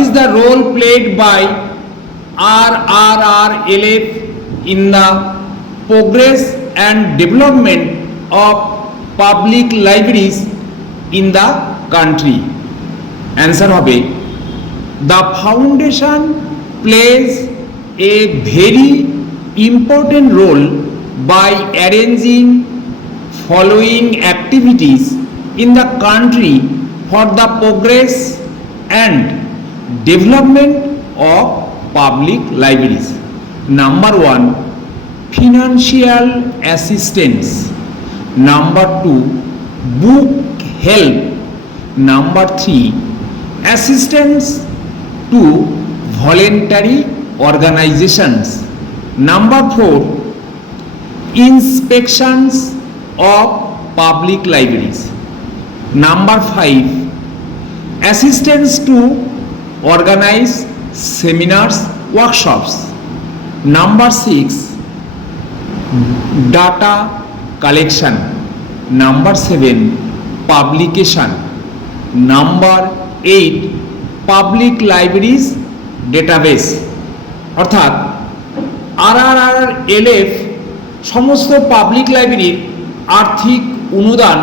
is the role played by RRRLF in the progress and development of public libraries in the country? Answer হবে, the foundation plays a very important role by arranging following activities in the country for the progress and development of public libraries. Number 1, financial assistance. Number 2, book help. Number 3, assistance to voluntary organizations. Number 4, inspections of public libraries. Number 5, assistance to organize seminars, workshops. Number 6, data collection. Number 7, publication. Number 8, public libraries database. অর্থাৎ RRRLF সমস্ত public লাইব্রেরির আর্থিক অনুদান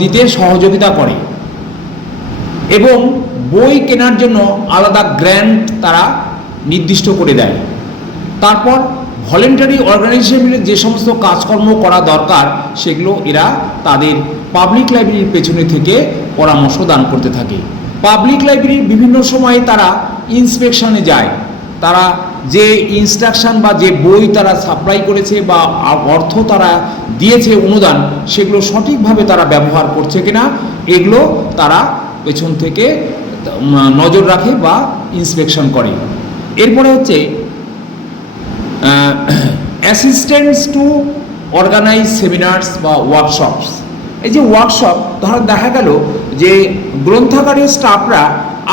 দিতে সহযোগিতা করে এবং বই কেনার জন্য আলাদা গ্র্যান্ট তারা নির্দিষ্ট করে দেয়। তারপর ভলেন্টারি অর্গানাইজেশনের যে সমস্ত কাজকর্ম করা দরকার সেগুলো এরা তাদের পাবলিক লাইব্রেরির পেছনে থেকে পরামর্শ দান করতে থাকে। পাবলিক লাইব্রেরির বিভিন্ন সময়ে তারা ইন্সপেকশনে যায়, তারা যে ইনস্ট্রাকশন বা যে বই তারা সাপ্লাই করেছে বা অর্থ তারা দিয়েছে অনুদান, সেগুলো সঠিকভাবে তারা ব্যবহার করছে কিনা এগুলো তারা পেছন থেকে নজর রাখে বা ইন্সপেকশন করে। এরপরে হচ্ছে অ্যাসিস্ট্যান্স টু অর্গানাইজ সেমিনার্স বা ওয়ার্কশপস। এই যে ওয়ার্কশপ, ধর দেখা গেল যে গ্রন্থাগারের স্টাফরা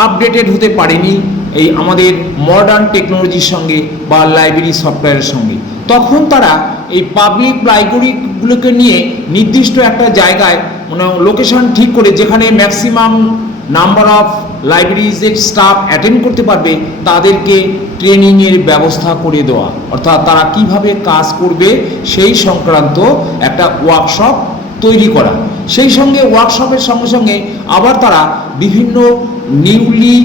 আপডেটেড হতে পারেনি এই আমাদের মডার্ন টেকনোলজির সঙ্গে বা লাইব্রেরি সফটওয়্যারের সঙ্গে, তখন তারা এই পাবলিক লাইব্রেরিগুলোকে নিয়ে নির্দিষ্ট একটা জায়গায় মানে লোকেশন ঠিক করে যেখানে ম্যাক্সিমাম নাম্বার অফ লাইব্রেরিজের স্টাফ অ্যাটেন্ড করতে পারবে তাদেরকে ট্রেনিংয়ের ব্যবস্থা করে দেওয়া, অর্থাৎ তারা কিভাবে কাজ করবে সেই সংক্রান্ত একটা ওয়ার্কশপ তৈরি করা। সেই সঙ্গে ওয়ার্কশপের সঙ্গে সঙ্গে আবার তারা বিভিন্ন নিউলি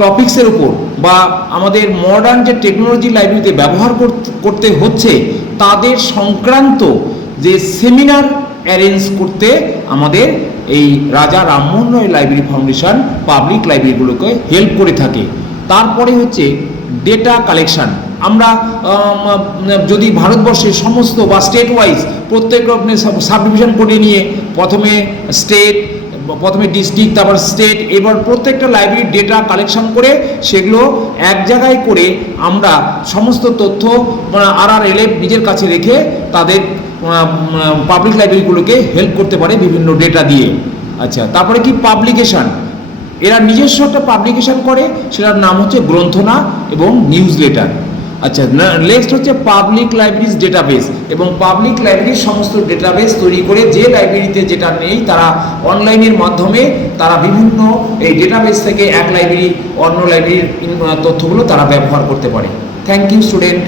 টপিক্সের উপর বা আমাদের মডার্ন যে টেকনোলজি লাইব্রেরিতে ব্যবহার করতে হচ্ছে তাদের সংক্রান্ত যে সেমিনার অ্যারেঞ্জ করতে আমাদের এই রাজা Rammohan Roy library foundation public লাইব্রেরিগুলোকে help করে থাকে। তারপরে হচ্ছে ডেটা কালেকশন। আমরা যদি ভারতবর্ষের সমস্ত বা স্টেট ওয়াইজ প্রত্যেক সাব ডিভিশন করে নিয়ে প্রথমে স্টেট, প্রথমে ডিস্ট্রিক্ট, তারপর স্টেট, এবার প্রত্যেকটা লাইব্রেরির ডেটা কালেকশন করে সেগুলো এক জায়গায় করে আমরা সমস্ত তথ্য RRLF নিজের কাছে রেখে তাদের পাবলিক লাইব্রেরিগুলোকে হেল্প করতে পারে বিভিন্ন ডেটা দিয়ে। আচ্ছা, তারপরে কি পাবলিকেশন, এরা নিজস্ব একটা পাবলিকেশন করে, সেটার নাম হচ্ছে গ্রন্থনা এবং নিউজ লেটার। আচ্ছা, নেক্সট হচ্ছে পাবলিক লাইব্রেরিজ ডেটাবেস, এবং পাবলিক লাইব্রেরির সমস্ত ডেটাবেস তৈরি করে যে লাইব্রেরিতে যেটা নেই তারা অনলাইনের মাধ্যমে তারা বিভিন্ন এই ডেটাবেস থেকে এক লাইব্রেরি অন্য লাইব্রেরির তথ্যগুলো তারা ব্যবহার করতে পারে। Thank you student.